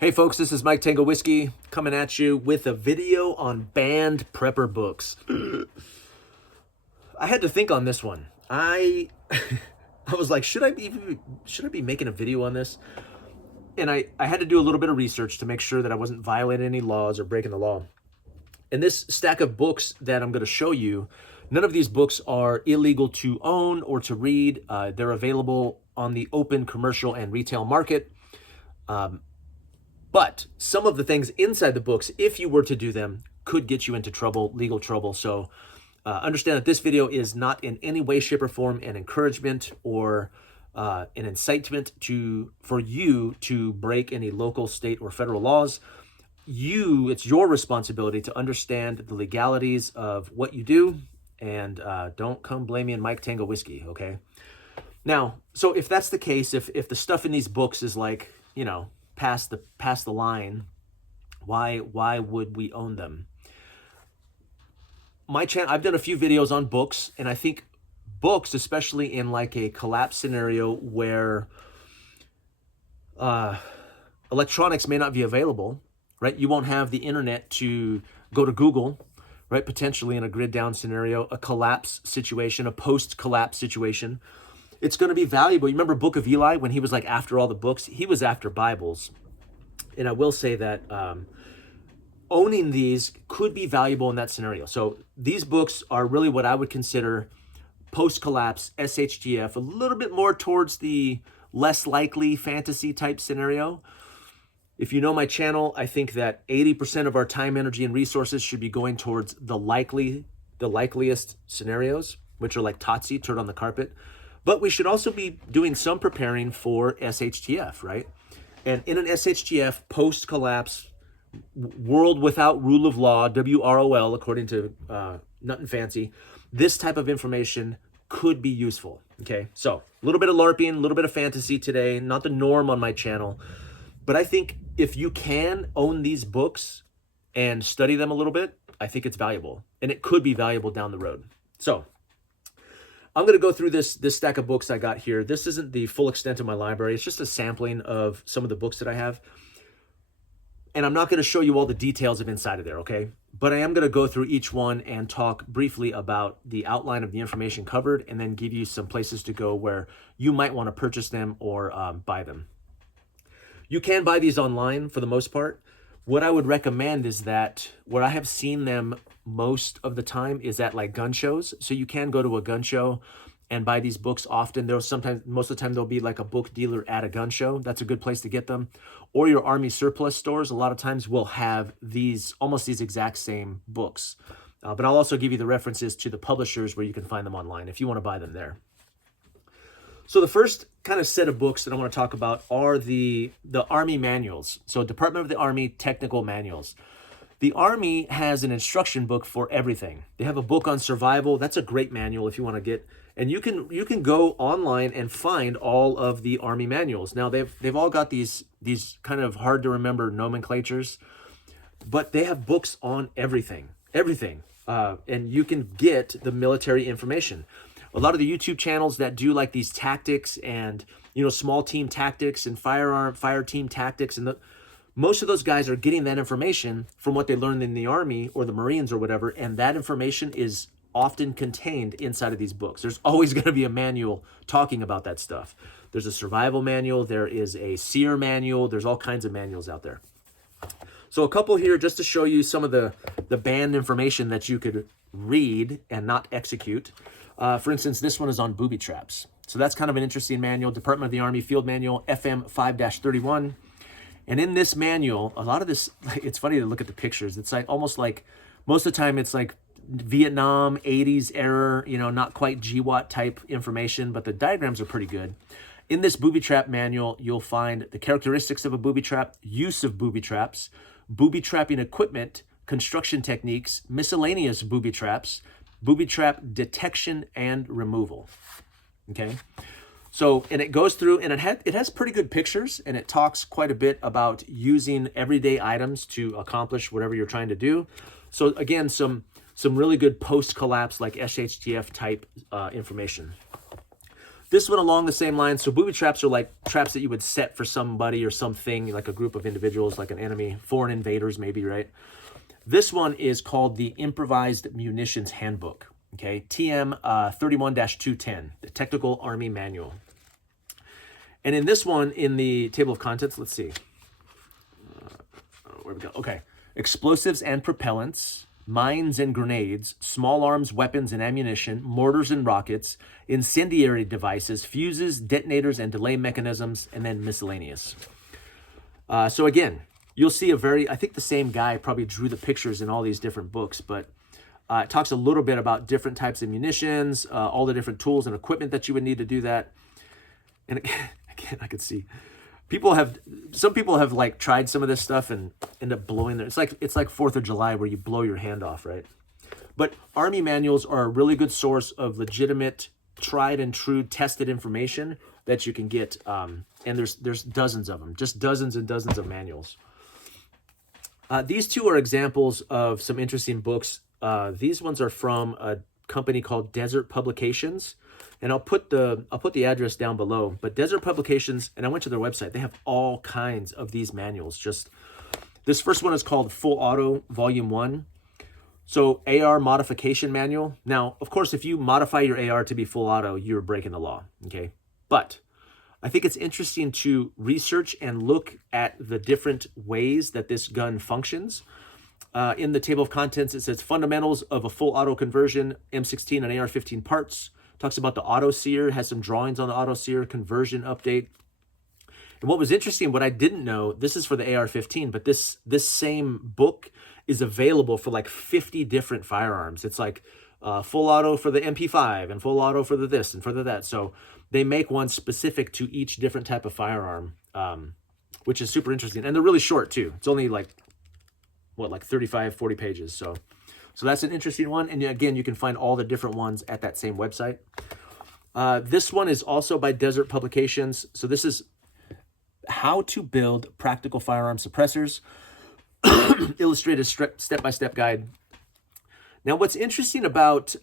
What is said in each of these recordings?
Hey folks, this is Mike Tango Whiskey coming at you with a video on banned prepper books. I had to think on this one. I was like, should I be making a video on this? And I had to do a little bit of research to make sure that I wasn't violating any laws or breaking the law. And this stack of books that I'm going to show you, none of these books are illegal to own or to read. They're available on the open commercial and retail market. But some of the things inside the books, if you were to do them, could get you into trouble, legal trouble. So understand that this video is not in any way, shape, or form an encouragement or an incitement for you to break any local, state, or federal laws. It's your responsibility to understand the legalities of what you do, and don't come blaming Mike Tango Whiskey, okay? Now, so if that's the case, if the stuff in these books is like, past the line, why would we own them? My channel, I've done a few videos on books, and I think books, especially in like a collapse scenario where electronics may not be available, right? You won't have the internet to go to Google, right? Potentially in a grid down scenario, a collapse situation, a post-collapse situation. It's going to be valuable. You remember Book of Eli, when he was like after all the books? He was after Bibles. And I will say that owning these could be valuable in that scenario. So these books are really what I would consider post-collapse SHTF, a little bit more towards the less likely fantasy type scenario. If you know my channel, I think that 80% of our time, energy, and resources should be going towards the likeliest scenarios, which are like Totsie, turd on the carpet. But we should also be doing some preparing for SHTF, right? And in an SHTF, post-collapse, world without rule of law, WROL, according to Nut and Fancy, this type of information could be useful, okay? So a little bit of LARPing, a little bit of fantasy today, not the norm on my channel. But I think if you can own these books and study them a little bit, I think it's valuable. And it could be valuable down the road. So I'm going to go through this stack of books I got here. This isn't the full extent of my library. It's just a sampling of some of the books that I have. And I'm not going to show you all the details of inside of there, okay? But I am going to go through each one and talk briefly about the outline of the information covered, and then give you some places to go where you might want to purchase them or buy them. You can buy these online for the most part. What I would recommend is that where I have seen them most of the time is at like gun shows. So you can go to a gun show and buy these books often. Most of the time there'll be like a book dealer at a gun show. That's a good place to get them. Or your Army surplus stores, a lot of times will have almost these exact same books. But I'll also give you the references to the publishers where you can find them online if you want to buy them there. So the first kind of set of books that I want to talk about are the Army manuals. So Department of the Army technical manuals. The Army has an instruction book for everything. They have a book on survival. That's a great manual if you want to get, and you can go online and find all of the Army manuals. Now they've all got these kind of hard to remember nomenclatures, but they have books on everything, and you can get the military information. A lot of the YouTube channels that do like these tactics and, small team tactics and fire team tactics, and most of those guys are getting that information from what they learned in the Army or the Marines or whatever, and that information is often contained inside of these books. There's always going to be a manual talking about that stuff. There's a survival manual, there is a seer manual, there's all kinds of manuals out there. So a couple here just to show you some of the banned information that you could read and not execute. For instance, this one is on booby traps. So that's kind of an interesting manual, Department of the Army Field Manual, FM 5-31. And in this manual, a lot of this, it's funny to look at the pictures. It's like almost like, most of the time it's like Vietnam, 80s era, not quite GWAT type information, but the diagrams are pretty good. In this booby trap manual, you'll find the characteristics of a booby trap, use of booby traps, booby trapping equipment, construction techniques, miscellaneous booby traps, booby trap detection and removal, okay? So, and it goes through, and it has pretty good pictures, and it talks quite a bit about using everyday items to accomplish whatever you're trying to do. So again, some really good post-collapse like SHTF type information. This one along the same line. So booby traps are like traps that you would set for somebody or something, like a group of individuals, like an enemy, foreign invaders maybe, right? This one is called the Improvised Munitions Handbook, okay? TM 31-210, the Technical Army Manual. And in this one, in the table of contents, let's see. Where we go? Okay. Explosives and propellants, mines and grenades, small arms, weapons and ammunition, mortars and rockets, incendiary devices, fuses, detonators and delay mechanisms, and then miscellaneous. So again, you'll see I think the same guy probably drew the pictures in all these different books, but it talks a little bit about different types of munitions, all the different tools and equipment that you would need to do that. And again, I could see some people have like tried some of this stuff and end up blowing it's like 4th of July where you blow your hand off, right? But Army manuals are a really good source of legitimate, tried and true, tested information that you can get. And there's dozens of them, just dozens and dozens of manuals. These two are examples of some interesting books. These ones are from a company called Desert Publications. And I'll put the address down below. But Desert Publications, and I went to their website, they have all kinds of these manuals. Just this first one is called Full Auto Volume 1. So AR modification manual. Now, of course, if you modify your AR to be full auto, you're breaking the law, okay? But I think it's interesting to research and look at the different ways that this gun functions. In the table of contents, it says fundamentals of a full auto conversion, M16 and AR-15 parts. Talks about the auto sear, has some drawings on the auto sear, conversion update. And what was interesting, what I didn't know, this is for the AR-15, but this same book is available for like 50 different firearms. It's like full auto for the MP5 and full auto for the this and for the that. So they make one specific to each different type of firearm, which is super interesting. And they're really short too. It's only like, like 35, 40 pages. So that's an interesting one. And again, you can find all the different ones at that same website. This one is also by Desert Publications. So this is How to Build Practical Firearm Suppressors, illustrated step-by-step guide. Now, what's interesting about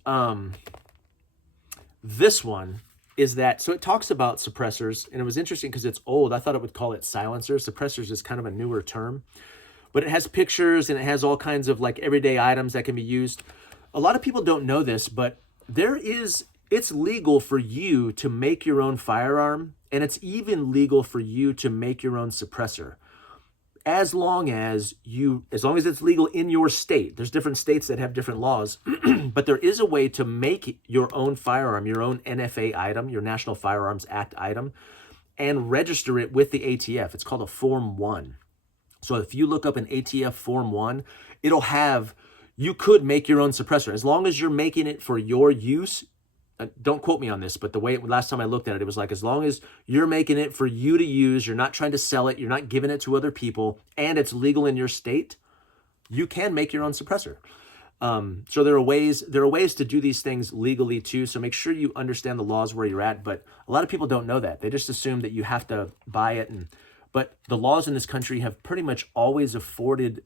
this one is that, so it talks about suppressors, and it was interesting because it's old. I thought it would call it silencers. Suppressors is kind of a newer term. But it has pictures and it has all kinds of like everyday items that can be used. A lot of people don't know this, but it's legal for you to make your own firearm, and it's even legal for you to make your own suppressor. As long as it's legal in your state. There's different states that have different laws, but there is a way to make your own firearm, your own NFA item, your National Firearms Act item, and register it with the ATF. It's called a Form 1. So if you look up an ATF Form 1, you could make your own suppressor. As long as you're making it for your use, don't quote me on this, but last time I looked at it, it was like, as long as you're making it for you to use, you're not trying to sell it, you're not giving it to other people, and it's legal in your state, you can make your own suppressor. So there are ways to do these things legally too. So make sure you understand the laws where you're at. But a lot of people don't know that. They just assume that you have to buy it. But the laws in this country have pretty much always afforded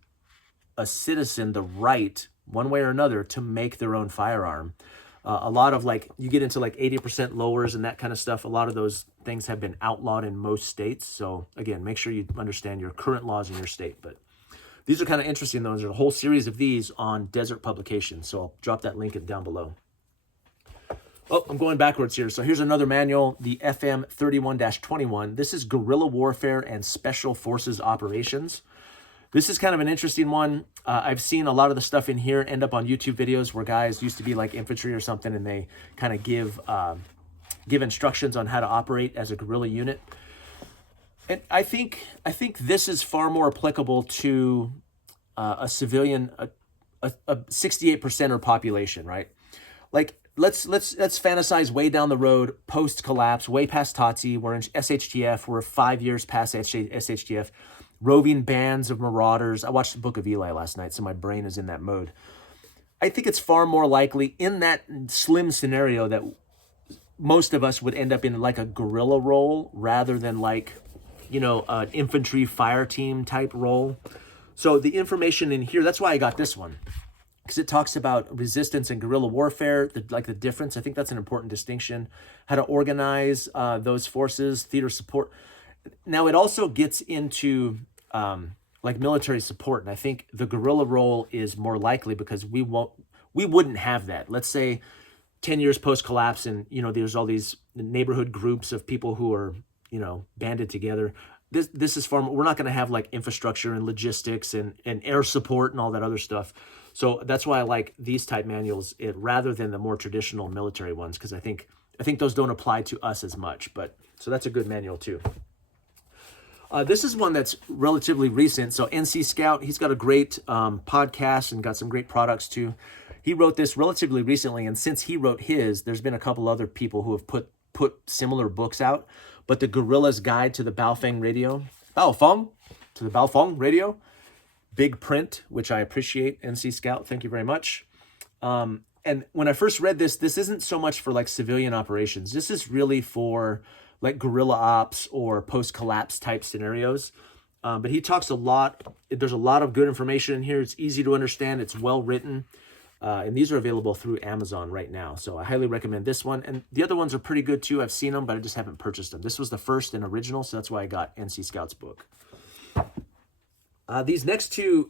a citizen the right, one way or another, to make their own firearm. A lot of you get into 80% lowers and that kind of stuff. A lot of those things have been outlawed in most states. So again, make sure you understand your current laws in your state. But these are kind of interesting, though. There's a whole series of these on Desert Publications. So I'll drop that link down below. Oh, I'm going backwards here. So here's another manual, the FM 31-21. This is Guerrilla Warfare and Special Forces Operations. This is kind of an interesting one. I've seen a lot of the stuff in here end up on YouTube videos where guys used to be like infantry or something, and they kind of give instructions on how to operate as a guerrilla unit. And I think this is far more applicable to a civilian, a 68%er population, right? Let's fantasize way down the road, post-collapse, way past Tatsi. We're in SHTF. We're 5 years past SHTF. Roving bands of marauders. I watched the Book of Eli last night, so my brain is in that mode. I think it's far more likely in that slim scenario that most of us would end up in a guerrilla role rather than an infantry fire team type role. So the information in here, that's why I got this one. because it talks about resistance and guerrilla warfare, the difference. I think that's an important distinction. How to organize those forces, theater support. Now it also gets into like military support, and I think the guerrilla role is more likely because we wouldn't have that. Let's say 10 years post collapse, and there's all these neighborhood groups of people who are banded together. This is far. We're not going to have like infrastructure and logistics and air support and all that other stuff. So that's why I like these type manuals rather than the more traditional military ones, because I think those don't apply to us as much. But so that's a good manual too. This is one that's relatively recent. So NC Scout, he's got a great podcast and got some great products too. He wrote this relatively recently, and since he wrote his, there's been a couple other people who have put similar books out. But the Guerrilla's Guide to the Baofeng Radio, big print, which I appreciate, NC Scout. Thank you very much. And when I first read this isn't so much for like civilian operations. This is really for like guerrilla ops or post-collapse type scenarios. But he talks a lot. There's a lot of good information in here. It's easy to understand. It's well written. And these are available through Amazon right now. So I highly recommend this one. And the other ones are pretty good too. I've seen them, but I just haven't purchased them. This was the first and original, so that's why I got NC Scout's book. These next two,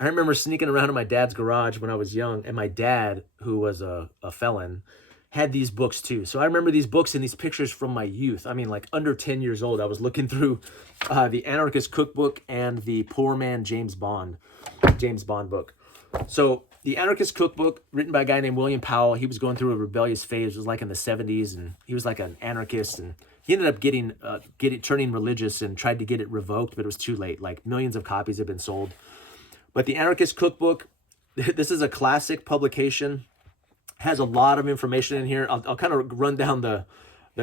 I remember sneaking around in my dad's garage when I was young, and my dad, who was a felon, had these books too. So I remember these books and these pictures from my youth. I mean, like under 10 years old, I was looking through the Anarchist Cookbook and the Poor Man James Bond book. So the Anarchist Cookbook, written by a guy named William Powell, he was going through a rebellious phase. It was like in the 70s, and he was like an anarchist, and he ended up turning religious and tried to get it revoked, but it was too late. Like millions of copies have been sold. But the Anarchist Cookbook, this is a classic publication, has a lot of information in here. I'll kind of run down the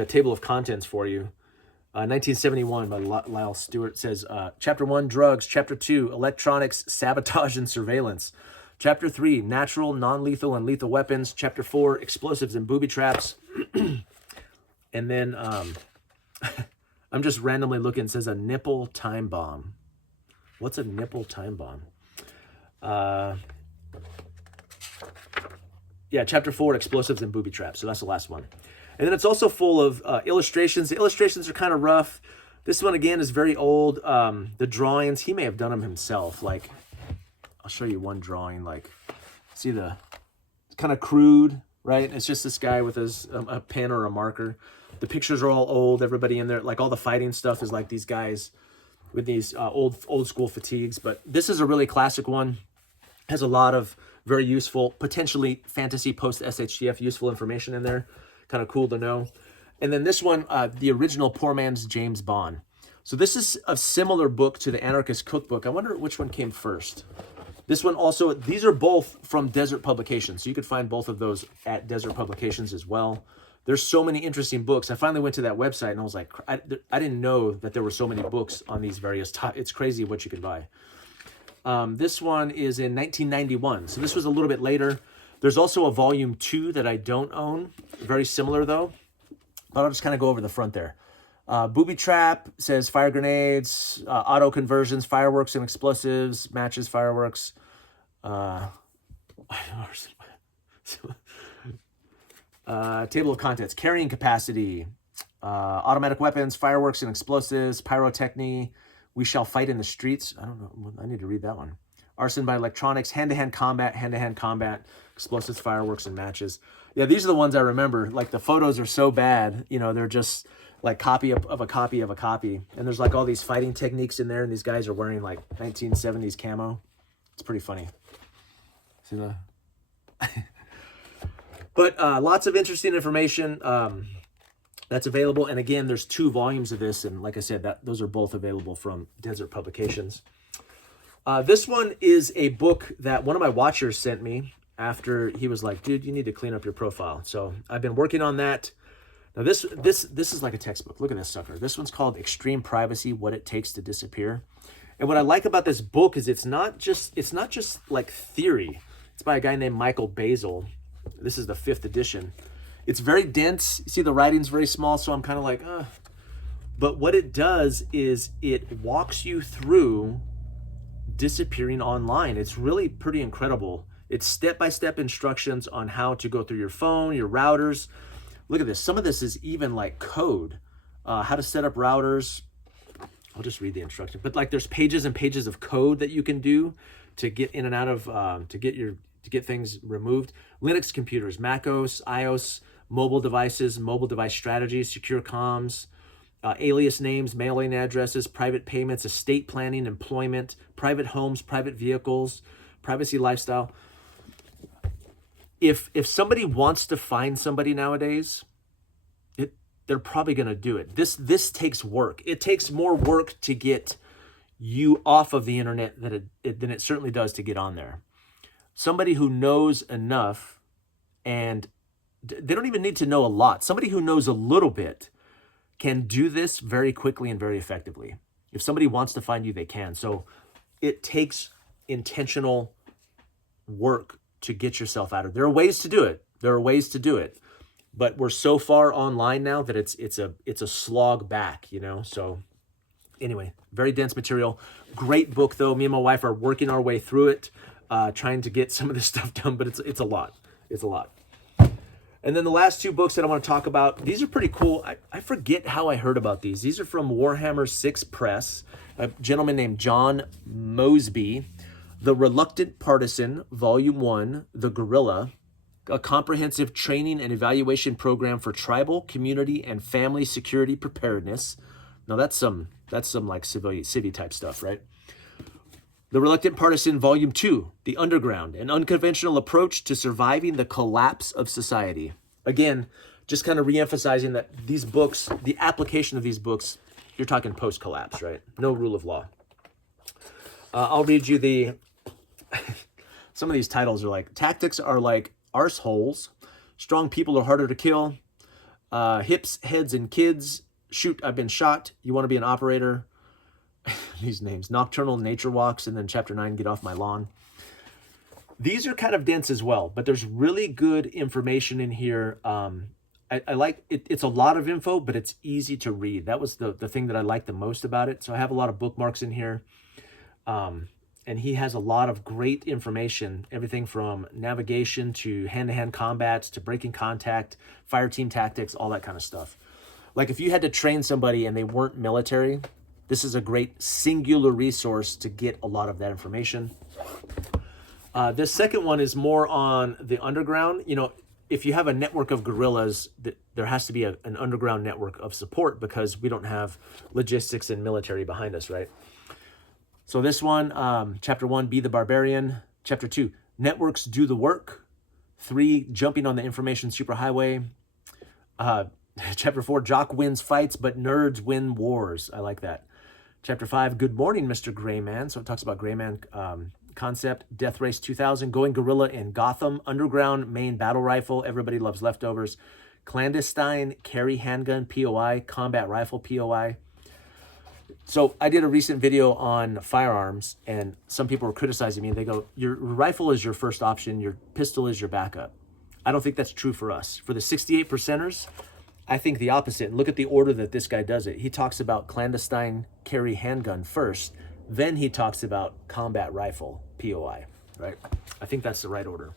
table of contents for you. 1971 by Lyle Stewart says, Chapter 1, Drugs. Chapter 2, Electronics, Sabotage, and Surveillance. Chapter 3, Natural, Non-Lethal, and Lethal Weapons. Chapter 4, Explosives and Booby Traps. And then I'm just randomly looking. It says a nipple time bomb. What's a nipple time bomb? Yeah, Chapter 4, Explosives and Booby Traps. So that's the last one. And then it's also full of illustrations. The illustrations are kind of rough. This one, again, is very old. The drawings, he may have done them himself. Like, I'll show you one drawing. Like, see it's kind of crude, right? It's just this guy with a pen or a marker. The pictures are all old. Everybody in there, like all the fighting stuff is like these guys with these old school fatigues. But this is a really classic one. Has a lot of very useful, potentially fantasy post SHTF useful information in there. Kind of cool to know. And then this one, the original Poor Man's James Bond. So this is a similar book to the Anarchist Cookbook. I wonder which one came first. This one also, these are both from Desert Publications. So you could find both of those at Desert Publications as well. There's so many interesting books. I finally went to that website and I was like, I didn't know that there were so many books on these various topics. It's crazy what you can buy. This one is in 1991. So this was a little bit later. There's also a volume 2 that I don't own. Very similar though. But I'll just kind of go over the front there. Booby Trap says fire grenades, auto conversions, fireworks and explosives, matches, fireworks. Table of contents, carrying capacity, automatic weapons, fireworks and explosives, pyrotechny, we shall fight in the streets. I don't know. I need to read that one. Arson by electronics, hand-to-hand combat, explosives, fireworks, and matches. Yeah, these are the ones I remember. Like the photos are so bad, they're just like copy of a copy of a copy. And there's like all these fighting techniques in there, and these guys are wearing like 1970s camo. It's pretty funny. See the... But lots of interesting information that's available. And again, there's 2 volumes of this. And like I said, those are both available from Desert Publications. This one is a book that one of my watchers sent me after he was like, dude, you need to clean up your profile. So I've been working on that. Now this is like a textbook. Look at this sucker. This one's called Extreme Privacy, What It Takes to Disappear. And what I like about this book is it's not just like theory. It's by a guy named Michael Basil. This is the 5th edition. It's very dense. You see the writing's very small, so I'm kind of like, But what it does is it walks you through disappearing online. It's really pretty incredible. It's step-by-step instructions on how to go through your phone, your routers. Look at this. Some of this is even like code, how to set up routers. I'll just read the instruction. But like there's pages and pages of code that you can do to get in and out of, to get things removed. Linux computers, Mac OS, iOS, mobile devices, mobile device strategies, secure comms, alias names, mailing addresses, private payments, estate planning, employment, private homes, private vehicles, privacy lifestyle. If somebody wants to find somebody nowadays, they're probably going to do it. This takes work. It takes more work to get you off of the internet than it certainly does to get on there. Somebody who knows enough, and they don't even need to know a lot. Somebody who knows a little bit can do this very quickly and very effectively. If somebody wants to find you, they can. So it takes intentional work to get yourself out of. There are ways to do it. But we're so far online now that it's a slog back, you know. So anyway, very dense material. Great book though. Me and my wife are working our way through it, trying to get some of this stuff done, but it's a lot. It's a lot. And then the last two books that I want to talk about, these are pretty cool. I forget how I heard about these. These are from Warhammer 6 Press, a gentleman named John Mosby. The Reluctant Partisan, Volume 1, The Guerrilla, a comprehensive training and evaluation program for tribal, community, and family security preparedness. Now that's some like civvy type stuff, right? The Reluctant Partisan, Volume 2, The Underground, an unconventional approach to surviving the collapse of society. Again, just kind of reemphasizing that these books, the application of these books, you're talking post-collapse, right? No rule of law. I'll read you some of these titles are like, tactics are like arseholes, strong people are harder to kill, hips, heads, and kids, shoot, I've been shot, you want to be an operator, these names, nocturnal nature walks, and then chapter 9, get off my lawn. These are kind of dense as well, but there's really good information in here. I like it. It's a lot of info, but it's easy to read. That was the thing that I liked the most about it. So I have a lot of bookmarks in here. And he has a lot of great information, everything from navigation to hand-to-hand combats to breaking contact, fire team tactics, all that kind of stuff. Like if you had to train somebody and they weren't military, this is a great singular resource to get a lot of that information. This second one is more on the underground. You know, if you have a network of guerrillas, there has to be an underground network of support because we don't have logistics and military behind us, right? So this one, chapter 1, Be the Barbarian. Chapter 2, Networks Do the Work. 3, Jumping on the Information Superhighway. Chapter 4, Jock wins fights, but nerds win wars. I like that. Chapter 5, Good Morning, Mr. Gray Man. So it talks about Gray Man concept. Death Race 2000, Going Guerrilla in Gotham. Underground Main Battle Rifle. Everybody Loves Leftovers. Clandestine Carry Handgun POI. Combat Rifle POI. So I did a recent video on firearms, and some people were criticizing me. They go, your rifle is your first option, your pistol is your backup. I don't think that's true for us. For the 68%ers, I think the opposite. And look at the order that this guy does it. He talks about clandestine carry handgun first, then he talks about combat rifle, POI, right? I think that's the right order.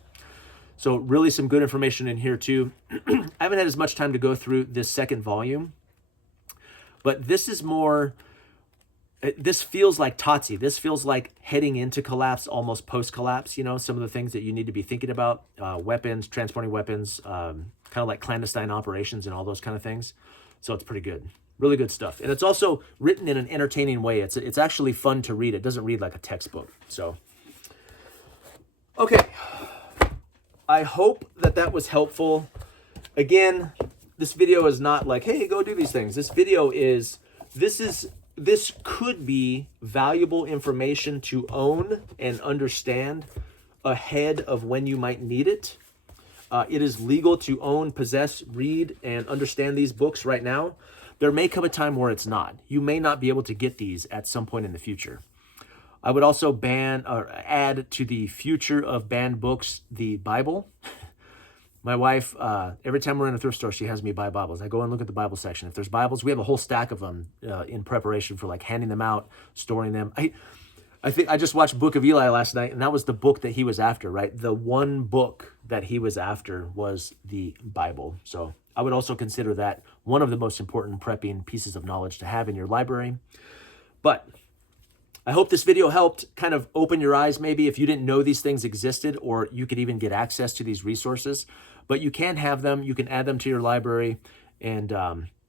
So really some good information in here too. I haven't had as much time to go through this second volume, but this is more... This feels like TOTSI. This feels like heading into collapse, almost post-collapse, you know, some of the things that you need to be thinking about, weapons, transporting weapons, kind of like clandestine operations and all those kind of things. So it's pretty good. Really good stuff. And it's also written in an entertaining way. It's actually fun to read. It doesn't read like a textbook. So, okay. I hope that was helpful. Again, this video is not like, hey, go do these things. This video is, this could be valuable information to own and understand ahead of when you might need it. It is legal to own, possess, read, and understand these books right now. There may come a time where it's not. You may not be able to get these at some point in the future. I would also add to the future of banned books, the Bible. My wife, every time we're in a thrift store, she has me buy Bibles. I go and look at the Bible section. If there's Bibles, we have a whole stack of them in preparation for like handing them out, storing them. I think I just watched Book of Eli last night, and that was the book that he was after, right? The one book that he was after was the Bible. So I would also consider that one of the most important prepping pieces of knowledge to have in your library. But I hope this video helped kind of open your eyes, maybe if you didn't know these things existed, or you could even get access to these resources. But you can have them, you can add them to your library, and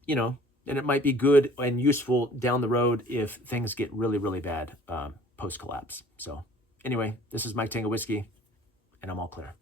you know, and it might be good and useful down the road if things get really, really bad post-collapse. So anyway, this is Mike Tango Whiskey, and I'm all clear.